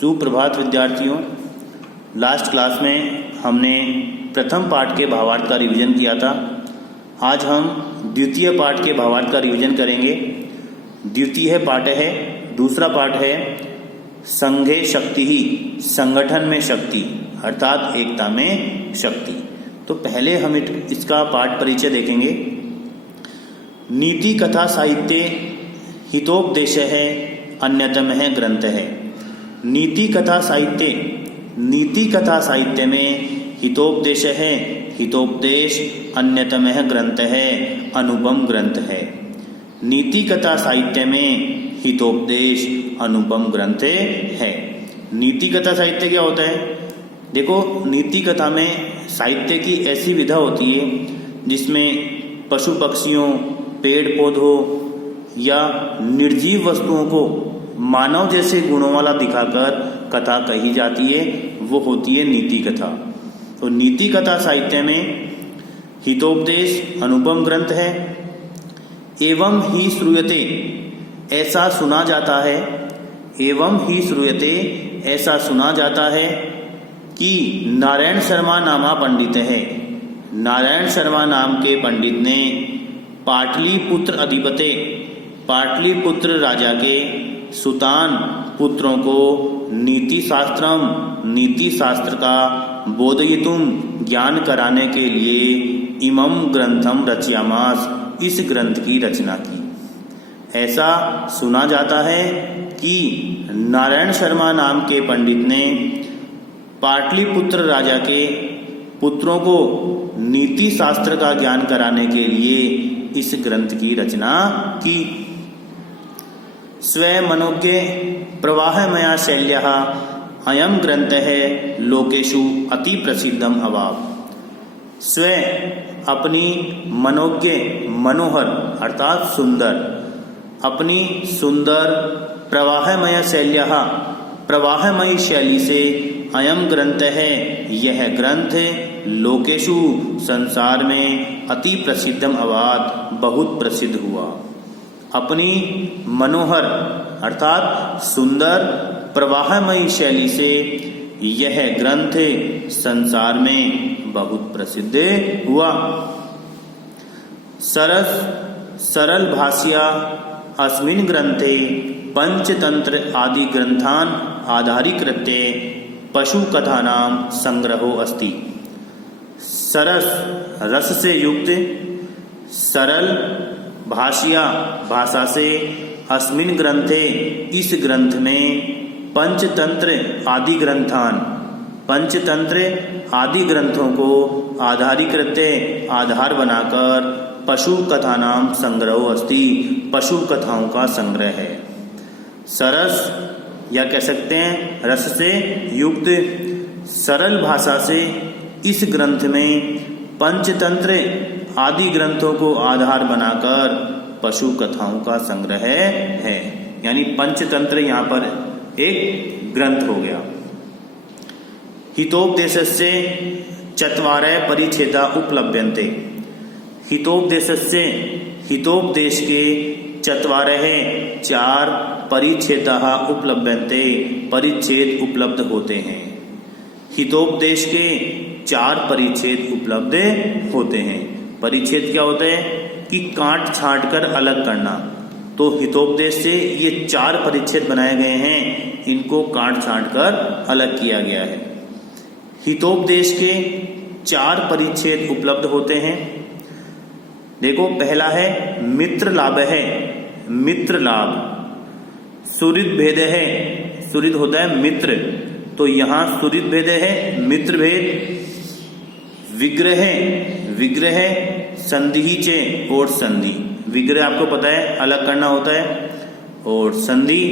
सुप्रभात विद्यार्थियों। Last class में हमने प्रथम पाठ के भावार्थ का रिवीजन किया था। आज हम द्वितीय पाठ के भावार्थ का रिवीजन करेंगे। द्वितीय पाठ है, दूसरा पाठ है संघे शक्ति ही, संगठन में शक्ति अर्थात एकता में शक्ति। तो पहले हम इसका पाठ परिचय देखेंगे। नीति कथा साहित्य हितोपदेश है, अन्यतम है ग्रंथ है। नीति कथा साहित्य में हितोपदेश है, हितोपदेश अन्यतम है ग्रंथ है, अनुपम ग्रंथ है। नीति कथा साहित्य में हितोपदेश अनुपम ग्रंथ है। नीति कथा साहित्य क्या होता है? देखो, नीति कथा में साहित्य की ऐसी विधा होती है जिसमें पशु पक्षियों, पेड़ पौधों या निर्जीव वस्तुओं को मानव जैसे गुणों वाला दिखाकर कथा कही जाती है, वो होती है नीति कथा। तो नीति कथा साहित्य में हितोपदेश अनुपम ग्रंथ है। एवं ही श्रूयते, ऐसा सुना जाता है। एवं ही श्रूयते, ऐसा सुना जाता है कि नारायण शर्मा नामा पंडित है। नारायण शर्मा नाम के पंडित ने पाटलिपुत्र अधिपते, पाटलिपुत्र राजा के सुतान पुत्रों को नीति शास्त्र का बोधयितुम ज्ञान कराने के लिए इमं ग्रंथम रचयामास, इस ग्रंथ की रचना की। ऐसा सुना जाता है कि नारायण शर्मा नाम के पंडित ने पाटलिपुत्र राजा के पुत्रों को नीति शास्त्र का ज्ञान कराने के लिए इस ग्रंथ की रचना की। स्व मनोज्ञ प्रवाहमया शैल्यः अयम ग्रंथ है लोकेषु अति प्रसिद्धम अभाव। स्व अपनी मनोज्ञ, मनोहर अर्थात सुंदर, अपनी सुंदर प्रवाहमय शैल्यः, प्रवाहमयी शैली से अयम ग्रंथ है, यह ग्रंथ लोकेषु संसार में अति प्रसिद्धम अवाद, बहुत प्रसिद्ध हुआ। अपनी मनोहर अर्थात सुंदर प्रवाहमयी शैली से यह ग्रंथ संसार में बहुत प्रसिद्ध हुआ। सरल भाष्या अस्मिन् ग्रंथे पंचतंत्र आदि ग्रंथान आधारीकृत्य पशु कथानां संग्रहो अस्ति। सरस रस से युक्त, सरल भाष्या भाषा से, अस्मिन् ग्रंथे इस ग्रंथ में पंचतंत्र आदि ग्रंथान, पंचतंत्र आदि ग्रंथों को आधारीकृत्य आधार बनाकर पशु कथा नाम संग्रह अस्ति, पशु कथाओं का संग्रह है। सरस या कह सकते हैं रस से युक्त, सरल भाषा से इस ग्रंथ में पंचतंत्र आदि ग्रंथों को आधार बनाकर पशु कथाओं का संग्रह है। यानी पंचतंत्र यहाँ पर एक ग्रंथ हो गया। हितोपदेशस्य चत्वारः परिच्छेदा उपलभ्यन्ते। हितोपदेशस्य, हितोपदेश के चत्वारः चार परिच्छेदाः उपलभ्यन्ते, परिच्छेद उपलब्ध होते हैं। हितोपदेश के चार परिच्छेद उपलब्ध होते हैं। परिच्छेद क्या होता है कि काट छांट कर अलग करना। तो हितोपदेश से ये चार परिच्छेद बनाए गए हैं, इनको काट छांट कर अलग किया गया है। हितोपदेश के चार परिच्छेद उपलब्ध होते हैं। देखो, पहला है मित्र लाभ है, मित्र लाभ। सुहृद भेद है, सुहृद होता है मित्र, तो यहाँ सुहृद भेद है, मित्र भेद। विग्रह, विग्रह संधि चे और संधि। विग्रह आपको पता है अलग करना होता है, और संधि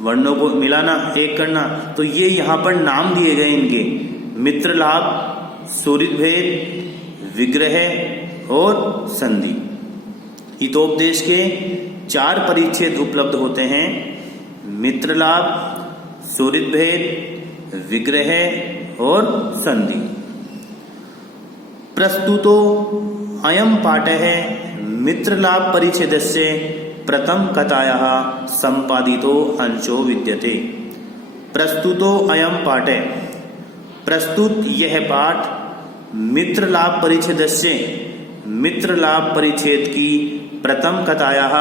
वर्णों को मिलाना, एक करना। तो ये यहाँ पर नाम दिए गए इनके, मित्र लाभ, सुहृद भेद, विग्रह और संधि। हितोपदेश के चार परिच्छेद उपलब्ध होते हैं, मित्र लाभ, सुहृद भेद, विग्रह और संधि। प्रस्तुतो अयम पाठ है मित्रलाभ परिच्छेदस्य प्रथम कथायाः संपादितो अंशो विद्यते। प्रस्तुतो अयम पाठे, प्रस्तुत यह पाठ मित्र लाभ परिच्छेदस्य, मित्र लाभ परिच्छेद की प्रथम कथायाः,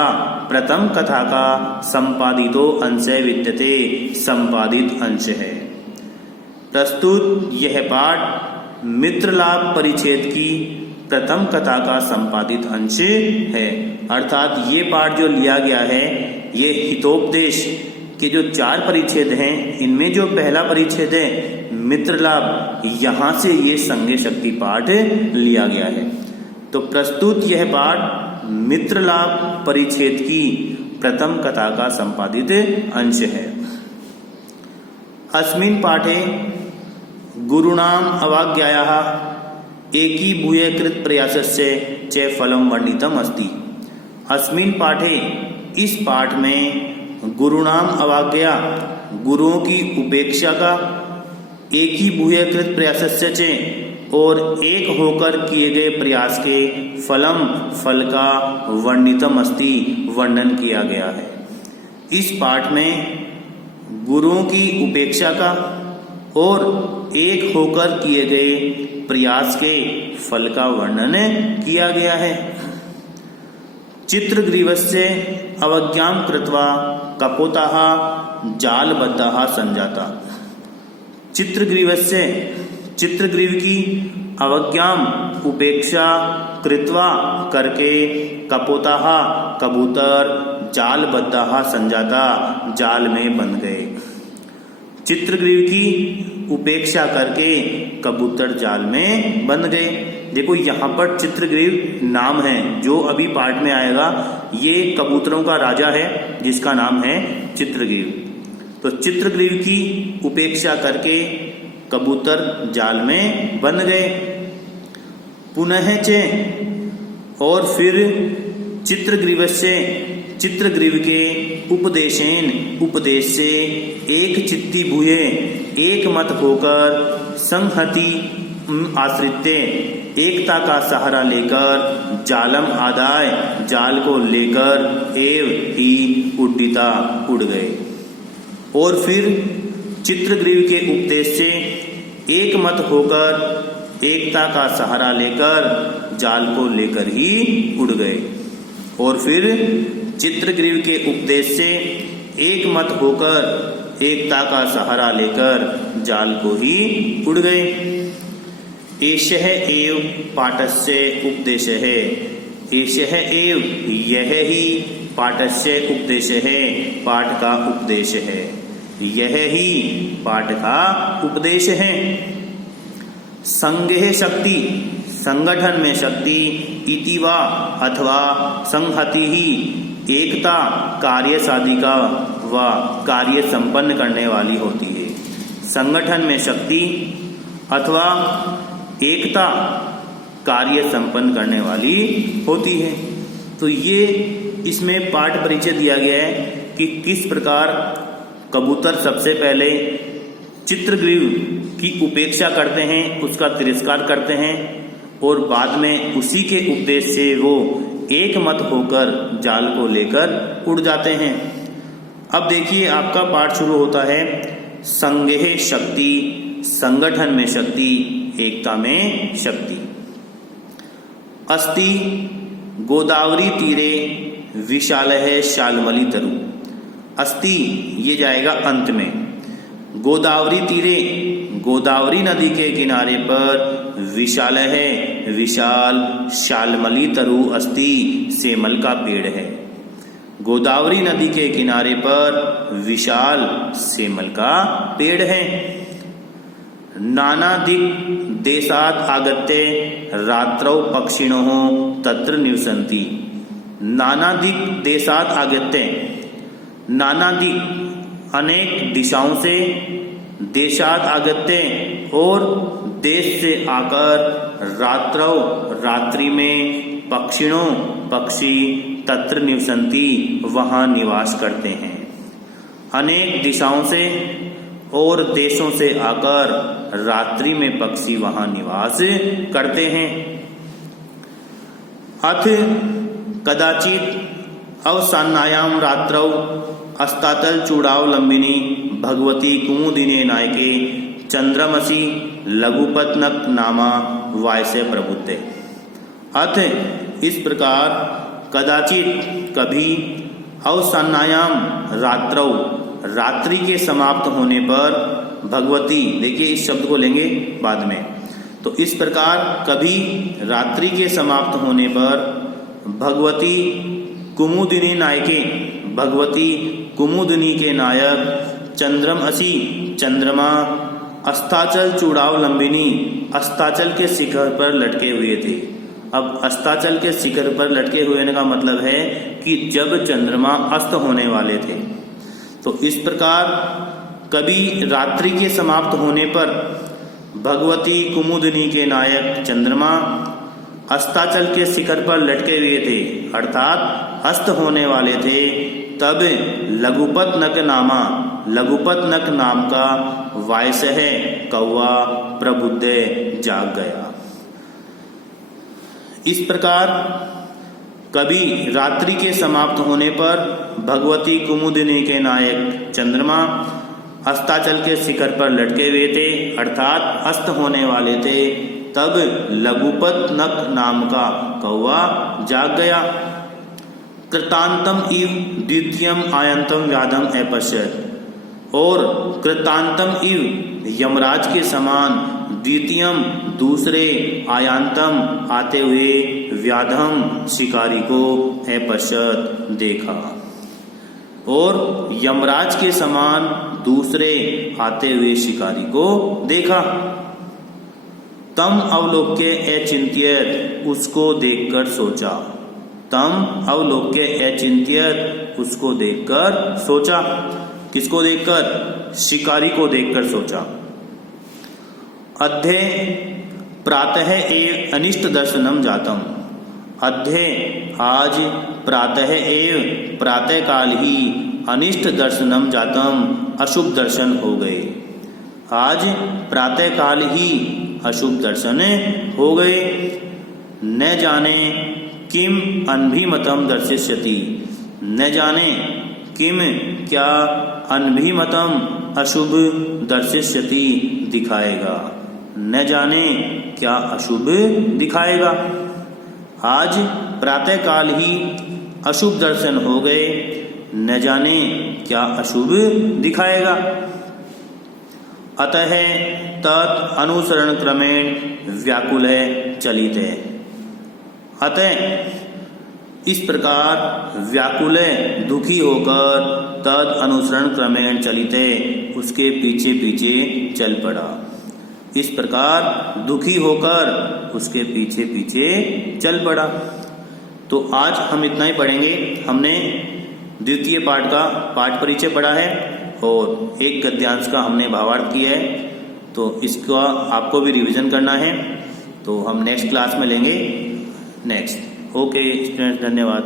प्रथम कथा का संपादितो अंश विद्यते, संपादित अंश है। प्रस्तुत यह पाठ मित्र लाभ परिच्छेद की प्रथम कथा का संपादित अंश है। अर्थात ये पाठ जो लिया गया है, ये हितोपदेश के जो 4 परिच्छेद हैं, इनमें जो पहला परिच्छेद है मित्र लाभ, यहाँ से ये संज्ञेय शक्ति पाठ लिया गया है। तो प्रस्तुत यह पाठ मित्र लाभ परिच्छेद की प्रथम कथा का संपादित अंश है। अस्मिन् पाठे गुरुणाम अवाज्ञायाः एकीभूयकृत प्रयासस्य च फलं वर्णितम् अस्ति। अस्मिन् पाठे, इस पाठ में गुरुणाम अवाज्ञा, गुरुओं की उपेक्षा का, एकीभूयकृत प्रयासस्य च, और एक होकर किए गए प्रयास के फलम, फल का वर्णितम् अस्ति, वर्णन किया गया है। इस पाठ में गुरुओं की उपेक्षा का और एक होकर किए गए प्रयास के फल का वर्णन किया गया है। चित्रग्रीवस्य अवज्ञां कृत्वा कपोताः जालबद्धाः संजाता। चित्रग्रीवस्य, चित्रग्रीव की अवज्ञां, उपेक्षा, कृत्वा करके, कपोताः कबूतर, जालबद्धाः संजाता, जाल में बंध गए। चित्रग्रीव की उपेक्षा करके कबूतर जाल में बंध गए। देखो यहाँ पर चित्रग्रीव नाम है, जो अभी पाठ में आएगा, ये कबूतरों का राजा है जिसका नाम है चित्रग्रीव। तो चित्रग्रीव की उपेक्षा करके कबूतर जाल में बंध गए। पुनः च, और फिर चित्रग्रीवस्य, चित्रग्रीव के उपदेशेन, उपदेश से, एक चित्ती भूये, एक मत होकर, संहति आश्रित्य, एकता का सहारा लेकर, जालम आदाय, जाल को लेकर, एव ही उड्डिता, उड़ गए। और फिर चित्रग्रीव के उपदेश से एक मत होकर, एकता का सहारा लेकर, जाल को लेकर ही उड़ गए। और फिर चित्रग्रीव के उपदेश से एक मत होकर, एकता का सहारा लेकर, जाल को ही उड़ गए। एषः एव पाठस्य उपदेशः, एषः एव, यह ही, पाठस्य उपदेश है, पाठ का उपदेश है, यह ही पाठ का उपदेश है। संघे शक्ति, संगठन में शक्ति, इति वा, अथवा, संहति ही, एकता, कार्य साधिका व कार्य संपन्न करने वाली होती है। संगठन में शक्ति अथवा एकता कार्य संपन्न करने वाली होती है। तो ये इसमें पाठ परिचय दिया गया है कि किस प्रकार कबूतर सबसे पहले चित्रग्रीव की उपेक्षा करते हैं, उसका तिरस्कार करते हैं, और बाद में उसी के उपदेश से वो एक मत होकर जाल को लेकर उड़ जाते हैं। अब देखिए आपका पाठ शुरू होता है, संघे शक्ति, संगठन में शक्ति, एकता में शक्ति। अस्ति गोदावरी तीरे विशालः शाल्मली तरु। अस्ति ये जाएगा अंत में। गोदावरी तीरे, गोदावरी नदी के किनारे पर, विशाल है, विशाल, शाल्मली तरु अस्ति, सेमल का पेड़ है। गोदावरी नदी के किनारे पर विशाल सेमल का पेड़ है। नाना दिक् देशात् आगत्य रात्रौ पक्षिणः तत्र निवसन्ति। नाना दिक् देशात् आगत्य, नाना दिक् अनेक दिशाओं से, देशात् आगत्य और देश से आकर, रात्रौ रात्रि में, पक्षिणों पक्षी, तत्र निवसन्ति वहाँ निवास करते हैं। अनेक दिशाओं से और देशों से आकर रात्रि में पक्षी वहाँ निवास करते हैं। अथ कदाचित अवसानायाम रात्रौ अस्तातल चूड़ावलंबिनी भगवती कुमुदिने नायके चंद्रमसि लघुपत्नक नामा वायसे प्रबुद्धे। अथ इस प्रकार कदाचित कभी अवसानायाम रात्रौ रात्रि के समाप्त होने पर भगवती, देखिए इस शब्द को लेंगे बाद में, तो इस प्रकार कभी रात्रि के समाप्त होने पर भगवती कुमुदिनी नायके, भगवती कुमुदिनी के नायक चंद्रमसि चंद्रमा अस्ताचल चूड़ावलंबिनी अस्ताचल के शिखर पर लटके हुए थे। अब अस्ताचल के शिखर पर लटके हुए का मतलब है कि जब चंद्रमा अस्त होने वाले थे। तो इस प्रकार कभी रात्रि के समाप्त होने पर भगवती कुमुदिनी के नायक चंद्रमा अस्ताचल के शिखर पर लटके हुए थे, अर्थात अस्त होने वाले थे। तब लघुपत्नक नामा, लघुपत्नक नाम का वायसह कौवा प्रबुद्धे जाग गया। इस प्रकार कभी रात्रि के समाप्त होने पर भगवती कुमुदिनी के नायक चंद्रमा अस्ताचल के शिखर पर लटके हुए थे, अर्थात अस्त होने वाले थे। तब लघुपत्नक नाम का कौवा जाग गया। कृतांतम इव द्वितीयम आयंतम व्याधम अपश्यत, और कृतांतम इव यमराज के समान द्वितीयम दूसरे आयांतम आते हुए व्याधम शिकारी को अपश्यत देखा, और यमराज के समान दूसरे आते हुए शिकारी को देखा। तम अवलोक्य अचिंत्यत, उसको देखकर सोचा। तम अवलोक्य अचिंत्यत, उसको देखकर सोचा। किसको देखकर? शिकारी को देखकर सोचा। अध्ये प्रातः एव अनिष्ट दर्शनम जातम, अध्ये आज प्रातः एव प्रातः काल ही अनिष्ट दर्शनम जातम, अशुभ दर्शन हो गए। आज प्रातः काल ही अशुभ दर्शन हो गए। न जाने किम अनभिमतम दर्शिष्यति, न जाने किम क्या अनभिमतम अशुभ दर्शिष्यति दिखाएगा, न जाने क्या अशुभ दिखाएगा। आज प्रातः काल ही अशुभ दर्शन हो गए, न जाने क्या अशुभ दिखाएगा। अतः तत् अनुसरण क्रमेण व्याकुल है चलित है। अतः इस प्रकार व्याकुल दुखी होकर तद अनुसरण क्रमेण चलित है, उसके पीछे पीछे चल पड़ा। इस प्रकार दुखी होकर उसके पीछे पीछे चल पड़ा। तो आज हम इतना ही पढ़ेंगे। हमने द्वितीय पाठ का पाठ परिचय पढ़ा है और एक गद्यांश का हमने भावार्थ किया है, तो इसका आपको भी रिवीजन करना है। तो हम नेक्स्ट क्लास में लेंगे नेक्स्ट। ओके स्टूडेंट्स, धन्यवाद।